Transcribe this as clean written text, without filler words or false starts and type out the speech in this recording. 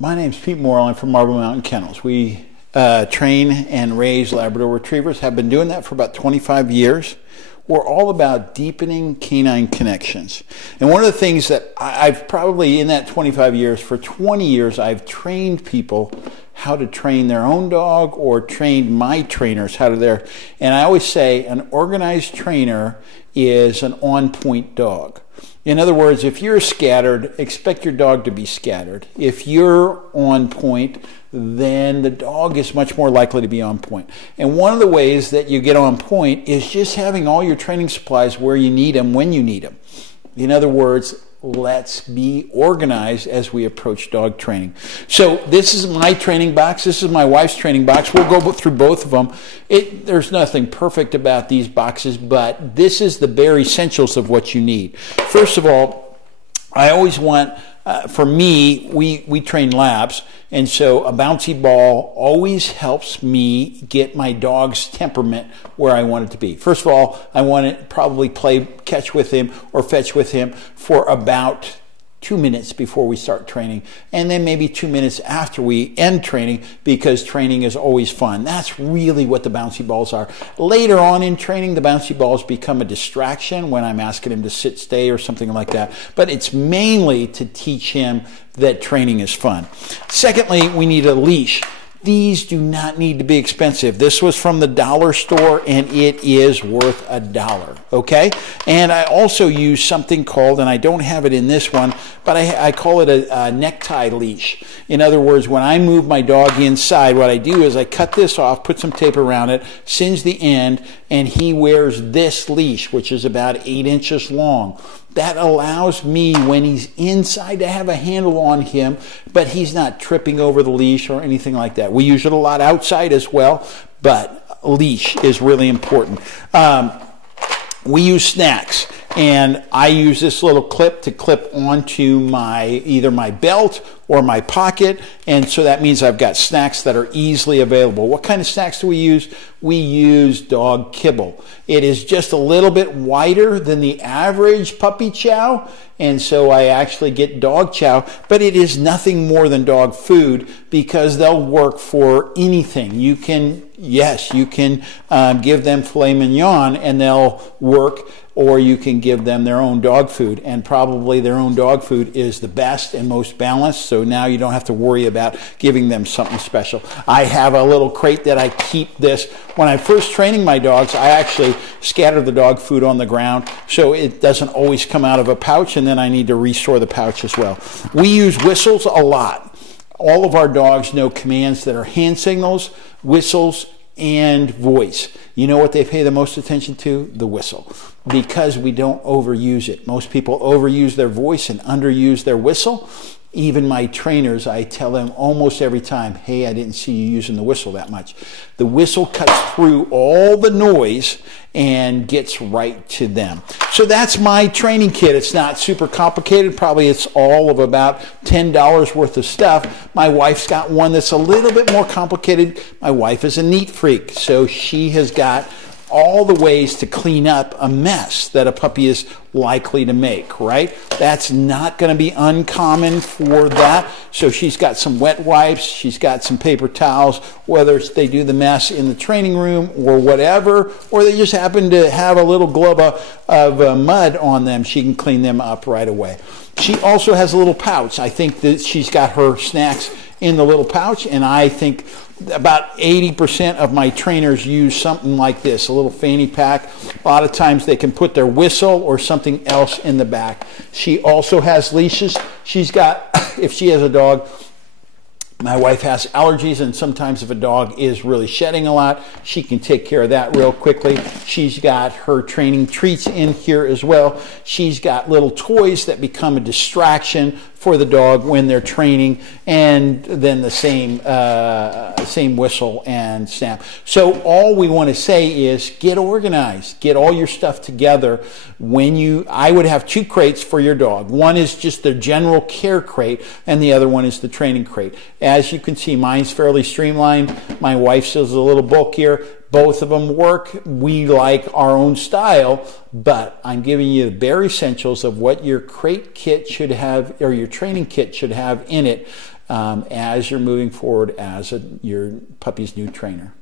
My name's Pete Morrill. I'm from Marble Mountain Kennels. We train and raise Labrador Retrievers. Have been doing that for about 25 years. We're all about deepening canine connections. And one of the things that I've probably, in that 25 years, for 20 years, I've trained people how to train their own dog or trained my trainers how to their, and I always say an organized trainer is an on-point dog. In other words, if you're scattered, expect your dog to be scattered. If you're on point, then the dog is much more likely to be on point. And one of the ways that you get on point is just having all your training supplies where you need them, when you need them. In other words, let's be organized as we approach dog training. So this is my training box. This is my wife's training box. We'll go through both of them. There's nothing perfect about these boxes, but this is the bare essentials of what you need. First of all, I always want, for me, we train labs, and so a bouncy ball always helps me get my dog's temperament where I want it to be. First of all, I want to probably play catch with him or fetch with him for about 2 minutes before we start training, and then maybe 2 minutes after we end training, because training is always fun. That's really what the bouncy balls are. Later on in training, the bouncy balls become a distraction when I'm asking him to sit, stay, or something like that. But it's mainly to teach him that training is fun. Secondly, we need a leash. These do not need to be expensive. This was from the dollar store, and it is worth $1, okay? And I also use something called, and I don't have it in this one, but I call it a necktie leash. In other words, when I move my dog inside, what I do is I cut this off, put some tape around it, singe the end, and he wears this leash, which is about 8 inches long. That allows me, when he's inside, to have a handle on him, but he's not tripping over the leash or anything like that. We use it a lot outside as well, but leash is really important. We use snacks, and I use this little clip to clip onto either my belt or my pocket, and so that means I've got snacks that are easily available. What kind of snacks do we use? We use dog kibble. It is just a little bit wider than the average puppy chow, and so I actually get dog chow, but it is nothing more than dog food, because they'll work for anything. You can, yes, you can give them filet mignon and they'll work, or you can give them their own dog food, and probably their own dog food is the best and most balanced, so now you don't have to worry about giving them something special. I have a little crate that I keep this. When I'm first training my dogs, I actually scatter the dog food on the ground so it doesn't always come out of a pouch, and then I need to restore the pouch as well. We use whistles a lot. All of our dogs know commands that are hand signals, whistles, and voice. You know what they pay the most attention to? The whistle, because we don't overuse it. Most people overuse their voice and underuse their whistle. Even my trainers, I tell them almost every time, hey, I didn't see you using the whistle that much. The whistle cuts through all the noise and gets right to them. So that's my training kit. It's not super complicated. Probably it's all of about $10 worth of stuff. My wife's got one that's a little bit more complicated. My wife is a neat freak, so she has got all the ways to clean up a mess that a puppy is likely to make, right? That's not going to be uncommon for that. So she's got some wet wipes, she's got some paper towels, whether it's they do the mess in the training room or whatever, or they just happen to have a little glob of mud on them, she can clean them up right away. She also has a little pouch. I think that she's got her snacks in the little pouch, and I think about 80% of my trainers use something like this, a little fanny pack. A lot of times they can put their whistle or something else in the back. She also has leashes. She's got, if she has a dog, my wife has allergies, and sometimes if a dog is really shedding a lot, she can take care of that real quickly. She's got her training treats in here as well. She's got little toys that become a distraction for the dog when they're training, and then the same whistle and snap. So all we want to say is get organized, get all your stuff together. I would have 2 crates for your dog. One is just the general care crate, and the other one is the training crate. As you can see, mine's fairly streamlined. My wife's is a little bulkier. Both of them work. We like our own style, but I'm giving you the bare essentials of what your crate kit should have, or your training kit should have in it. as you're moving forward as your puppy's new trainer.